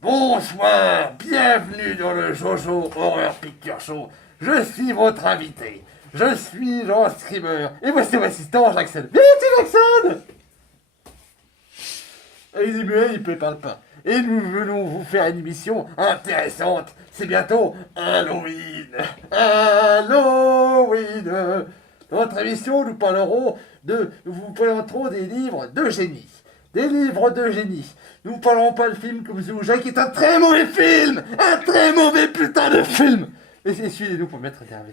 Bonsoir, bienvenue dans le Jojo Horror Picture Show. Je suis votre invité. Je suis Jean Screamer. Et voici mon assistant, Jackson. Viens ici, Jackson! Il est muet, il ne parle pas. Et nous venons vous faire une émission intéressante. C'est bientôt Halloween. Halloween. Dans notre émission, nous vous présenterons des livres de génie. Des livres de génie. Nous ne parlerons pas de film comme The Ouija, qui est un très mauvais film. Un très mauvais putain de film. Essuyez-nous pour mettre énervé.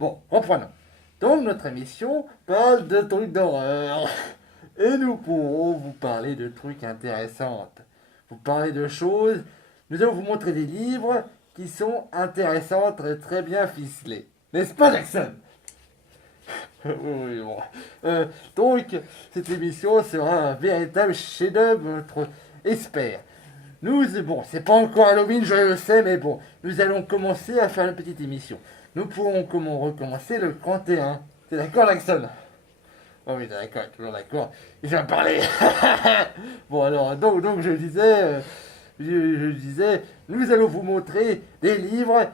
Bon, reprenons. Donc, notre émission parle de trucs d'horreur. Et nous pourrons vous parler de trucs intéressants. Vous parler de choses. Nous allons vous montrer des livres qui sont intéressants et très bien ficelés. N'est-ce pas, Jackson? Oui, bon. Donc, cette émission sera un véritable chef-d'œuvre, notre espère. Bon, c'est pas encore Halloween, je le sais, mais bon, nous allons commencer à faire une petite émission. Nous pourrons recommencer le 31. T'es d'accord, Jackson? Oh oui, d'accord, toujours d'accord. Je vais parler. Bon, alors, donc je disais, nous allons vous montrer des livres.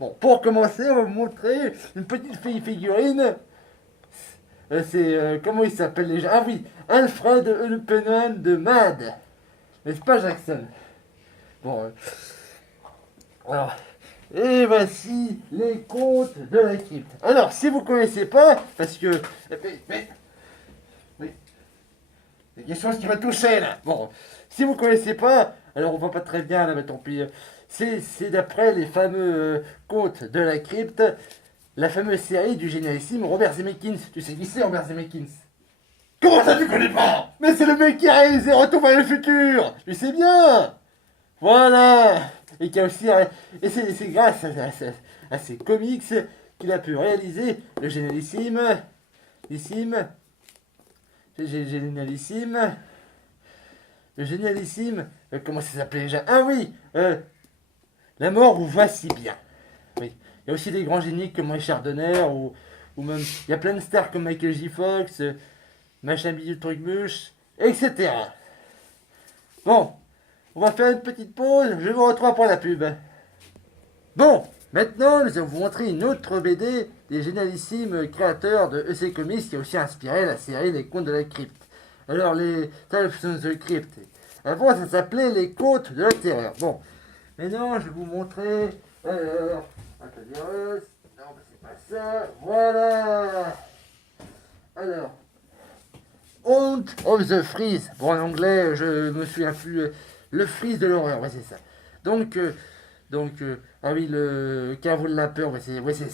Bon, pour commencer, on va vous montrer une petite figurine. Comment il s'appelle déjà? Ah oui, Alfred Eupenhoen de Mad. N'est-ce pas, Jackson? Bon, alors, et voici les contes de la crypte. Alors, si vous ne connaissez pas, parce que... Mais, il y a quelque chose qui va toucher, là. Bon, si vous ne connaissez pas, alors on va pas très bien, là, mais tant pis. C'est d'après les fameux contes de la crypte, la fameuse série du génialissime Robert Zemeckis. Tu sais qui c'est, Robert Zemeckis? Comment ça, tu connais pas? Mais c'est le mec qui a réalisé Retour vers le futur. Tu sais bien. Voilà. Et qui a aussi... Et c'est grâce à ces comics qu'il a pu réaliser le génialissime... comment ça s'appelait déjà? Ah oui, La mort vous va si bien. Oui. Il y a aussi des grands génies comme Richard Donner, ou même... Il y a plein de stars comme Michael J. Fox, machin bidule truc mouche, etc. Bon, on va faire une petite pause, je vous retrouve après la pub. Bon, maintenant nous allons vous montrer une autre BD des génialissimes créateurs de EC Comics qui a aussi inspiré la série Les Contes de la Crypte. Alors les Tales of the Crypt. Avant ça s'appelait Les Contes de la Terreur. Bon, maintenant je vais vous montrer... Alors, attendez, non c'est pas ça, voilà. Alors, Haunt of the Freeze. Bon, en anglais, je me souviens plus. Le freeze de l'horreur, ouais, c'est ça. Donc, ah oui, le caveau de la peur, ouais, c'est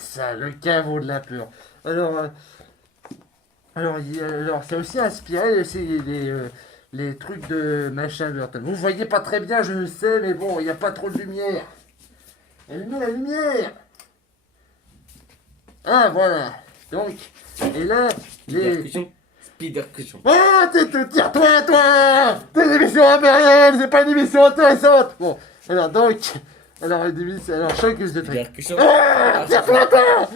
ça, le caveau de la peur. Alors, c'est aussi inspiré, les trucs de machin Burton. Vous voyez pas très bien, je le sais, mais bon, il n'y a pas trop de lumière. Allumez la lumière. Ah, voilà. Donc, et là, Ah, tire-toi, toi! C'est une émission impériale, c'est pas une émission intéressante! Bon, chaque de truc. Ah, tire-toi, toi!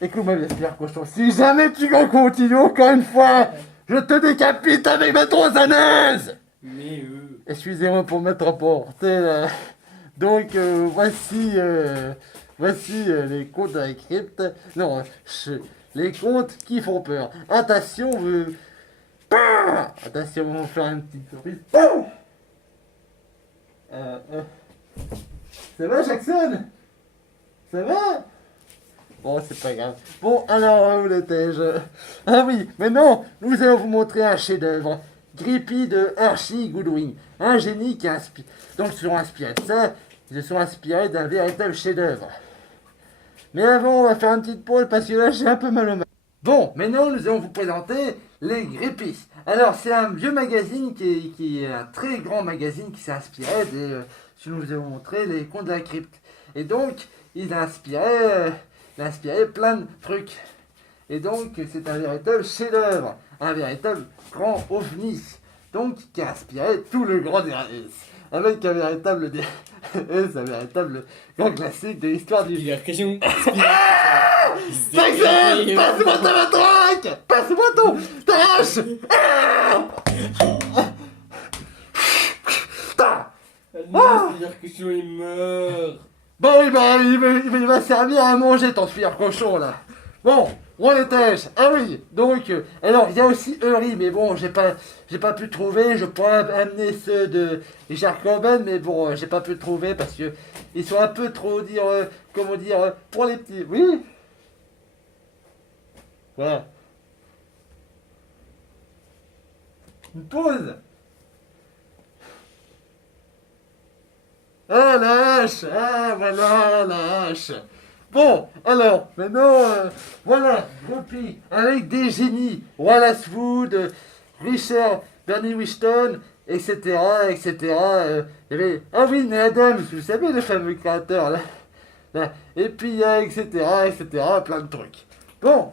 Écoute-moi bien, Pierre Cochon, si jamais tu continues encore une fois, je te décapite avec ma tronçonneuse! Mais Excusez-moi pour m'être emporté, là. Donc, voici les contes de la crypte. Non, les contes qui font peur. Attention, attention, on va faire une petite surprise. Ça va, Jackson? Ça va? Bon, c'est pas grave. Bon, alors, où l'étais-je? Ah oui, maintenant, nous allons vous montrer un chef-d'œuvre. Grippy de Archie Goodwin. Un génie qui inspire. Donc, ils se sont inspirés de ça. Ils se sont inspirés d'un véritable chef-d'œuvre. Mais avant, on va faire une petite pause parce que là, j'ai un peu mal au mal. Bon, maintenant, nous allons vous présenter les Grippy. Alors, c'est un vieux magazine qui est un très grand magazine qui s'est inspiré si nous vous avons montré les contes de la crypte. Et donc, il a inspiré plein de trucs. Et donc, c'est un véritable chef-d'œuvre, un véritable grand ovni. Donc, qui a inspiré tout le grand DRS. Avec un véritable grand classique de l'histoire du... Jackson, passe-moi ta matraque! Passe-moi ta hache! Non, c'est-à-dire que si il meurt. Bon, oui, bah, il va servir à manger ton spire cochon là. Bon, où en étais-je? Ah oui, donc, alors il y a aussi Eury, mais bon, j'ai pas pu trouver. Je pourrais amener ceux de Richard Corben, mais bon, j'ai pas pu trouver parce que ils sont un peu trop dire, comment dire, pour les petits. Oui, voilà. Une pause. Ah la hache, ah voilà la hache. Bon, alors, maintenant, voilà, repris avec des génies, Wallace Wood, Richard, Bernie Wishton, etc., etc. Il y avait Alvin et Adams, vous savez, le fameux créateur, là. Là. Et puis, etc., etc., plein de trucs. Bon,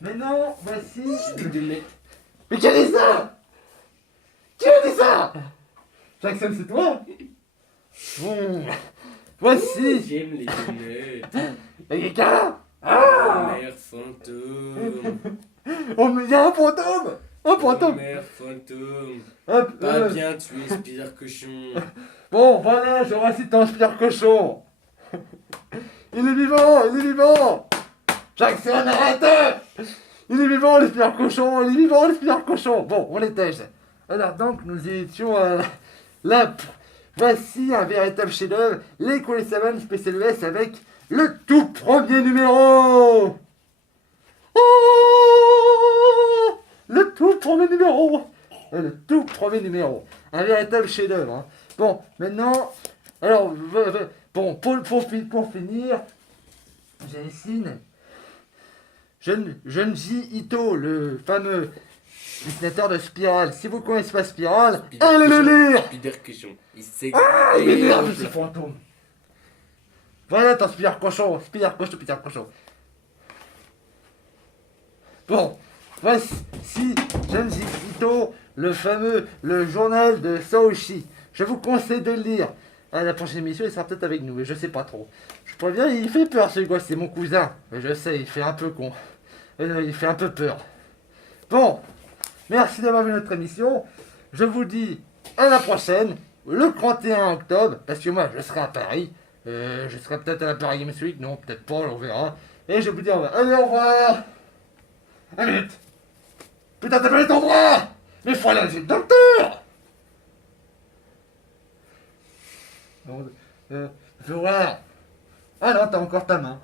maintenant, voici... Des lunettes. Mais qui a dit ça? Qui a dit ça? Jackson, c'est toi? Bon, voici... J'aime les lunettes. Et quelqu'un? Ah! Mère fantôme. Oh, mais il y a un fantôme! Un fantôme! Mère fantôme. Hop, Pas bien tuer Spider Cochon. Bon, voilà, je récite ton spire cochon. Il est vivant, il est vivant. Jackson, arrête. Il est vivant, le spire cochon, il est vivant, le spire cochon. Bon, on était. Alors donc, nous étions là. Voici un véritable chef-d'œuvre, les Cool 7 Special US avec le tout premier numéro. Oh, le tout premier numéro. Le tout premier numéro. Un véritable chef-d'œuvre. Hein. Bon, maintenant, alors, bon, pour finir, j'ai ici Junji Ito, le fameux dessinateur de Spiral. Si vous connaissez pas Spiral, allez le lire. Spider Cochon. Il sait. Ah, il m'énerve ce fantôme. Voilà ton Spider cochon, Spider cochon. Bon, voici Junji Ito, le fameux, le journal de Saoshi. Je vous conseille de le lire. À la prochaine émission, il sera peut-être avec nous, mais je sais pas trop. Je préviens, il fait peur ce gosse, c'est mon cousin. Mais je sais, il fait un peu con. Il fait un peu peur. Bon, merci d'avoir vu notre émission. Je vous dis à la prochaine, le 31 octobre, parce que moi, je serai à Paris. Je serai peut-être à la Paris Games Week, non, peut-être pas, on verra. Et je vous dis au revoir. Allez, au revoir. 1 minute. Putain, t'as pas ton bras. Mais faut aller à le docteur. Je vais voir. Ah non, t'as encore ta main.